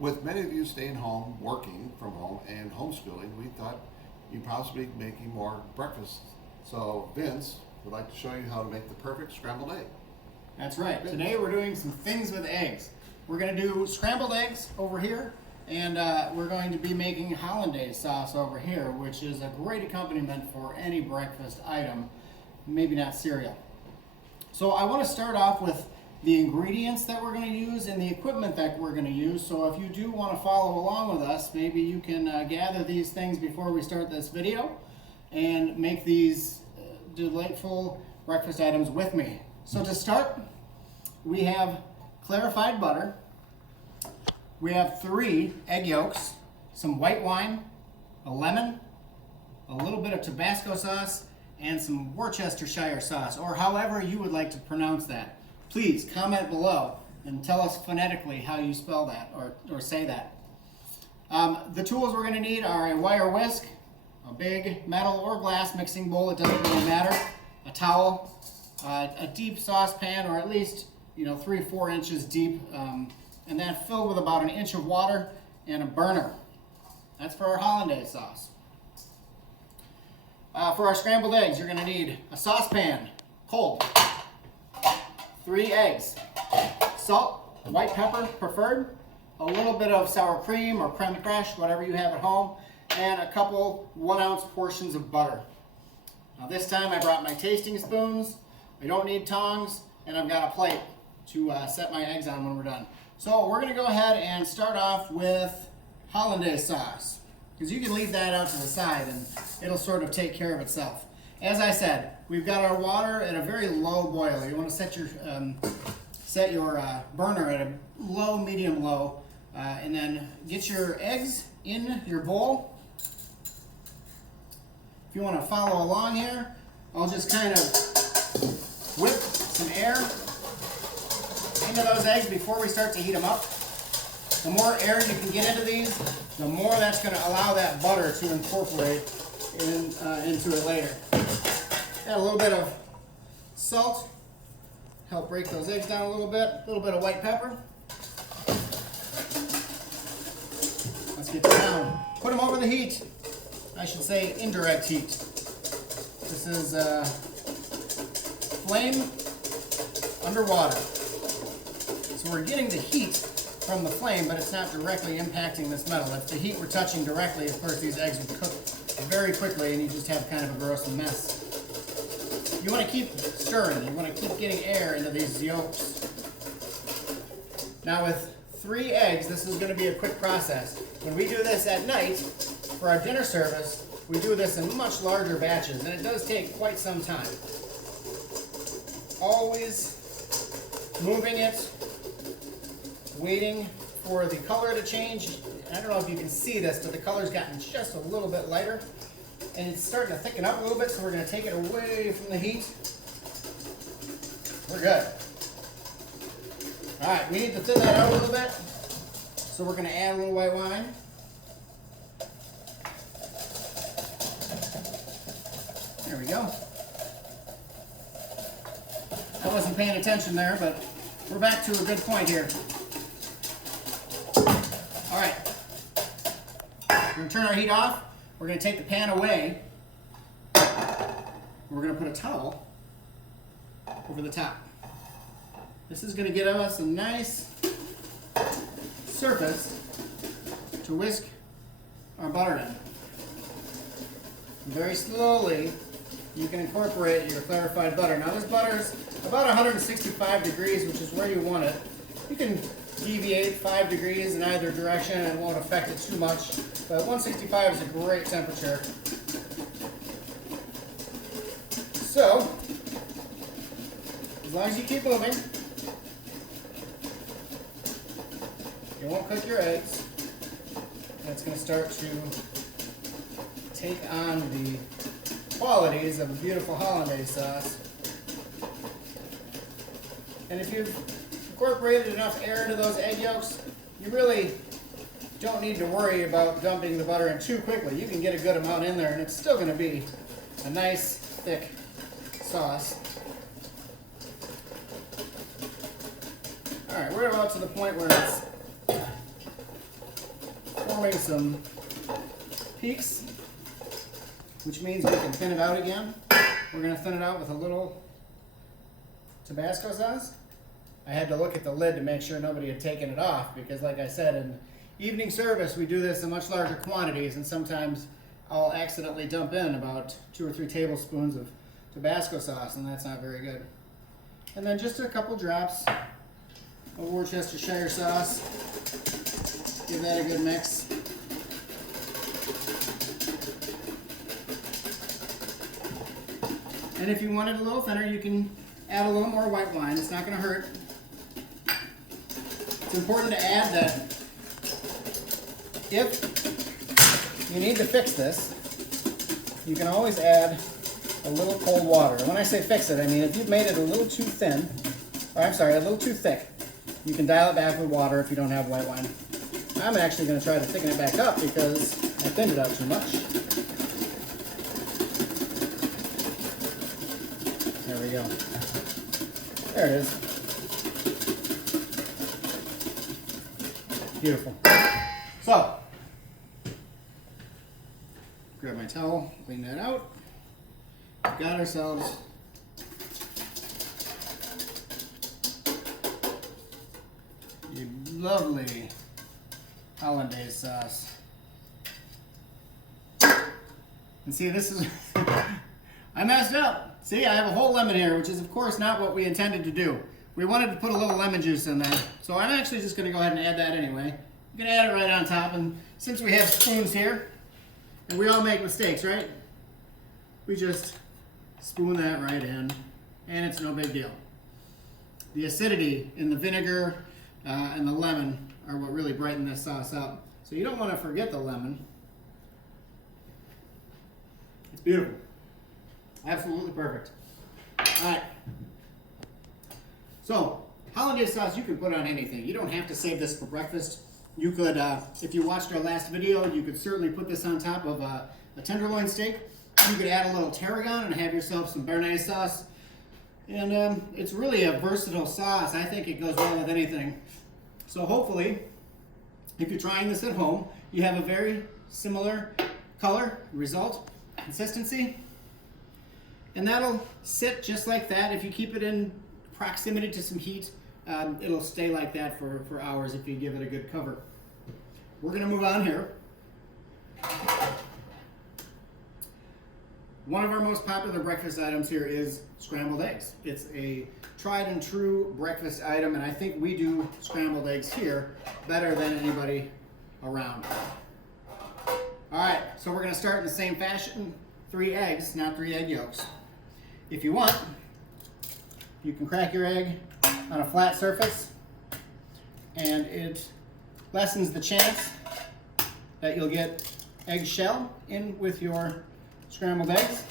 With many of you staying home, working from home, and homeschooling, we thought you'd possibly be making more breakfast. So Vince would like to show you how to make the perfect scrambled egg. That's right. Today we're doing some things with eggs. We're going to do scrambled eggs over here, and we're going to be making Hollandaise sauce over here, which is a great accompaniment for any breakfast item, maybe not cereal. So I want to start off with the ingredients that we're going to use and the equipment that we're going to use. So if you do want to follow along with us, maybe you can gather these things before we start this video and make these delightful breakfast items with me. So to start, we have clarified butter, we have 3 egg yolks, some white wine, a lemon, a little bit of Tabasco sauce, and some Worcestershire sauce, or however you would like to pronounce that. Please comment below and tell us phonetically how you spell that or say that. The tools we're going to need are a wire whisk, a big metal or glass mixing bowl, it doesn't really matter, a towel, a deep saucepan, or at least 3-4 inches deep, and that filled with about 1 inch of water and a burner. That's for our Hollandaise sauce. For our scrambled eggs, you're going to need a saucepan, cold, 3 eggs, salt, white pepper preferred, a little bit of sour cream or creme fraiche, whatever you have at home, and a couple 1-ounce portions of butter. Now this time I brought my tasting spoons, I don't need tongs, and I've got a plate to set my eggs on when we're done. So we're going to go ahead and start off with Hollandaise sauce, because you can leave that out to the side and it'll sort of take care of itself. As I said, we've got our water at a very low boil. You want to set your burner at a low, medium low, and then get your eggs in your bowl. If you want to follow along here, I'll just kind of whip some air into those eggs before we start to heat them up. The more air you can get into these, the more that's going to allow that butter to incorporate into it later. Add a little bit of salt, help break those eggs down a little bit of white pepper. Let's get down. Put them over the heat. I should say indirect heat. This is flame underwater. So we're getting the heat from the flame, but it's not directly impacting this metal. If the heat were touching directly, of course these eggs would cook very quickly and you just have kind of a gross mess. You want to keep stirring. You want to keep getting air into these yolks. Now with 3 eggs, this is going to be a quick process. When we do this at night, for our dinner service, we do this in much larger batches, and it does take quite some time. Always moving it, waiting for the color to change. I don't know if you can see this, but the color's gotten just a little bit lighter. And it's starting to thicken up a little bit, so we're going to take it away from the heat. We're good. Alright, we need to thin that out a little bit. So we're going to add a little white wine. There we go. I wasn't paying attention there, but we're back to a good point here. Alright. We're going to turn our heat off. We're going to take the pan away. We're going to put a towel over the top. This is going to give us a nice surface to whisk our butter in. Very slowly, you can incorporate your clarified butter. Now this butter is about 165 degrees, which is where you want it. You can deviate 5 degrees in either direction and it won't affect it too much. But 165 is a great temperature. So, as long as you keep moving, you won't cook your eggs. And it's going to start to take on the qualities of a beautiful Hollandaise sauce. And if you've incorporated enough air into those egg yolks, you really don't need to worry about dumping the butter in too quickly. You can get a good amount in there and it's still going to be a nice thick sauce. Alright, we're about to the point where it's some peaks, which means we can thin it out again. We're going to thin it out with a little Tabasco sauce. I had to look at the lid to make sure nobody had taken it off because, like I said, in evening service we do this in much larger quantities, and sometimes I'll accidentally dump in about 2 or 3 tablespoons of Tabasco sauce, and that's not very good. And then just a couple drops of Worcestershire sauce. Give that a good mix. And if you want it a little thinner, you can add a little more white wine. It's not going to hurt. It's important to add that if you need to fix this, you can always add a little cold water. And when I say fix it, I mean if you've made it a little too thin, or I'm sorry, a little too thick, you can dial it back with water if you don't have white wine. I'm actually going to try to thicken it back up because I thinned it out too much. There we go. There it is. Beautiful. So, grab my towel, clean that out. We've got ourselves a lovely Hollandaise sauce. And see, this is, I messed up. See, I have a whole lemon here, which is of course not what we intended to do. We wanted to put a little lemon juice in there. So I'm actually just gonna go ahead and add that anyway. I'm gonna add it right on top, and since we have spoons here, and we all make mistakes, right? We just spoon that right in, and it's no big deal. The acidity in the vinegar and the lemon are what really brighten this sauce up. So you don't want to forget the lemon. It's beautiful. Absolutely perfect. All right. So, Hollandaise sauce you can put on anything. You don't have to save this for breakfast. You could, if you watched our last video, you could certainly put this on top of a tenderloin steak. You could add a little tarragon and have yourself some béarnaise sauce. And it's really a versatile sauce. I think it goes well with anything. So hopefully, if you're trying this at home, you have a very similar color, result, consistency. And that'll sit just like that. If you keep it in proximity to some heat, it'll stay like that for hours if you give it a good cover. We're gonna move on here. One of our most popular breakfast items here is scrambled eggs. It's a tried and true breakfast item, and I think we do scrambled eggs here better than anybody around. All right, so we're gonna start in the same fashion. 3 eggs, not 3 egg yolks. If you want, you can crack your egg on a flat surface, and it lessens the chance that you'll get egg shell in with your scrambled eggs.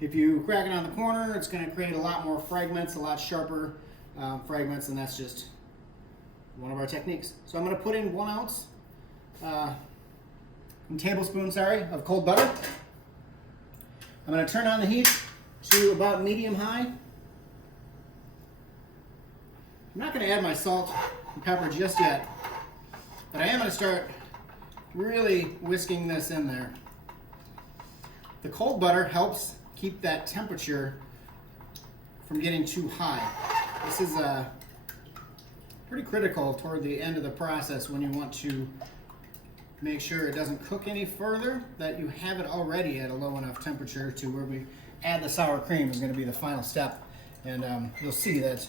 If you crack it on the corner, it's going to create a lot more fragments, a lot sharper fragments, and that's just one of our techniques. So I'm going to put in 1 ounce, 1 tablespoon, of cold butter. I'm going to turn on the heat to about medium-high. I'm not going to add my salt and pepper just yet, but I am going to start really whisking this in there. The cold butter helps keep that temperature from getting too high. This is pretty critical toward the end of the process when you want to make sure it doesn't cook any further, that you have it already at a low enough temperature to where we add the sour cream is going to be the final step. And you'll see that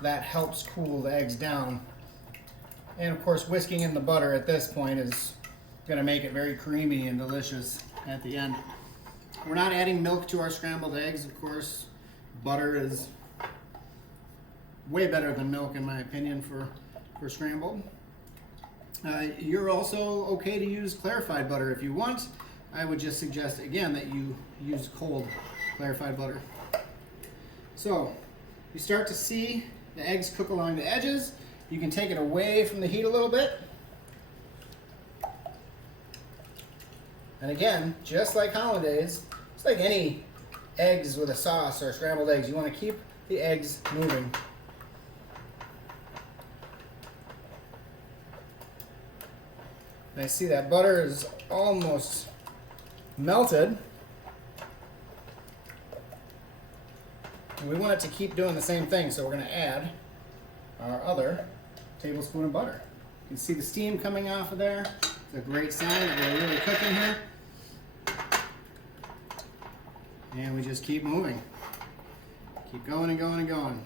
that helps cool the eggs down. And of course, whisking in the butter at this point is going to make it very creamy and delicious at the end. We're not adding milk to our scrambled eggs, of course. Butter is way better than milk in my opinion for scrambled. You're also okay to use clarified butter if you want. I would just suggest again that you use cold clarified butter. So you start to see the eggs cook along the edges. You can take it away from the heat a little bit. And again, just like Hollandaise, it's like any eggs with a sauce or scrambled eggs, you want to keep the eggs moving. I see that butter is almost melted. And we want it to keep doing the same thing, so we're going to add our other tablespoon of butter. You can see the steam coming off of there. It's a great sign that we're really cooking here. And we just keep moving. Keep going and going and going.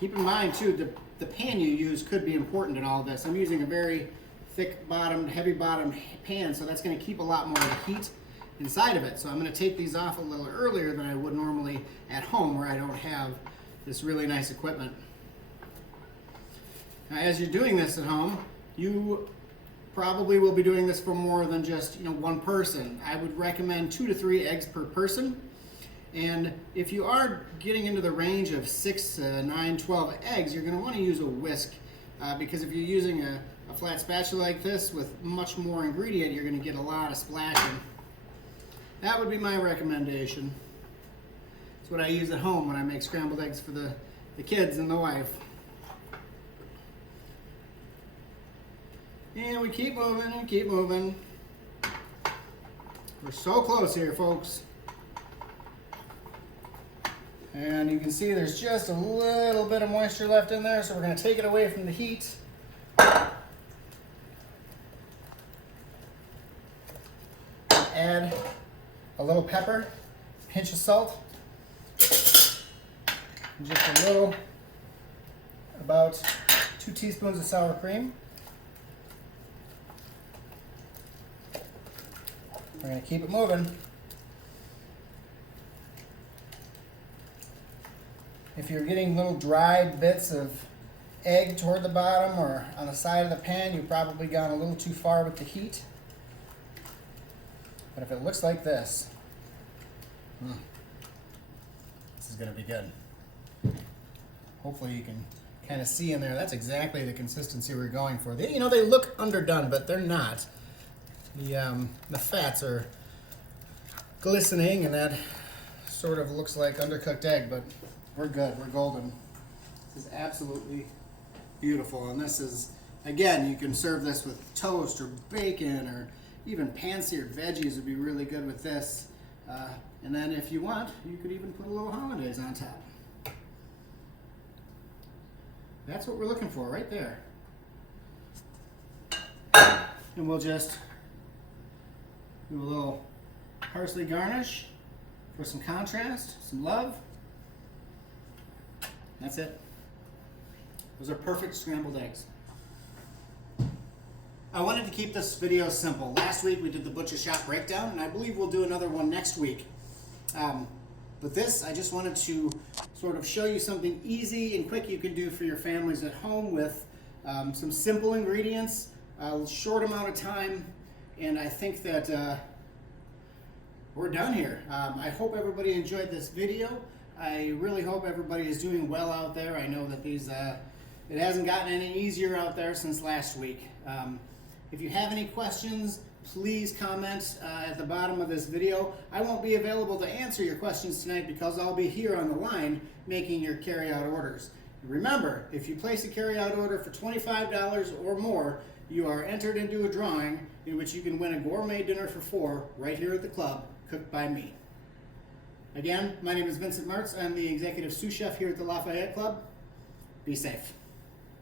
Keep in mind too, the pan you use could be important in all this. I'm using a very thick bottomed, heavy bottomed pan, so that's going to keep a lot more of the heat inside of it. So I'm going to take these off a little earlier than I would normally at home where I don't have this really nice equipment. Now, as you're doing this at home, you probably will be doing this for more than just one person. I would recommend 2 to 3 eggs per person. And if you are getting into the range of 6, 9, 12 eggs, you're going to want to use a whisk because if you're using a flat spatula like this with much more ingredient, you're going to get a lot of splashing. That would be my recommendation. It's what I use at home when I make scrambled eggs for the kids and the wife. And we keep moving and keep moving. We're so close here, folks. And you can see there's just a little bit of moisture left in there, so we're going to take it away from the heat. Add a little pepper, pinch of salt, and just a little, about 2 teaspoons of sour cream. We're going to keep it moving. If you're getting little dried bits of egg toward the bottom or on the side of the pan, you've probably gone a little too far with the heat. But if it looks like this, this is going to be good. Hopefully you can kind of see in there, that's exactly the consistency we're going for. They look underdone, but they're not. The fats are glistening, and that sort of looks like undercooked egg, but we're good. We're golden. This is absolutely beautiful. And this is, again, you can serve this with toast or bacon or even pan-seared veggies would be really good with this. And then if you want, you could even put a little hollandaise on top. That's what we're looking for right there. And we'll just do a little parsley garnish for some contrast, some love. That's it. Those are perfect scrambled eggs. I wanted to keep this video simple. Last week we did the butcher shop breakdown, and I believe we'll do another one next week. But this, I just wanted to sort of show you something easy and quick you can do for your families at home with some simple ingredients, a short amount of time, and I think that we're done here. I hope everybody enjoyed this video. I really hope everybody is doing well out there. I know that it hasn't gotten any easier out there since last week. If you have any questions, please comment at the bottom of this video. I won't be available to answer your questions tonight because I'll be here on the line making your carry-out orders. Remember, if you place a carry-out order for $25 or more, you are entered into a drawing in which you can win a gourmet dinner for 4 right here at the club, cooked by me. Again, my name is Vincent Martz. I'm the executive sous chef here at the Lafayette Club. Be safe.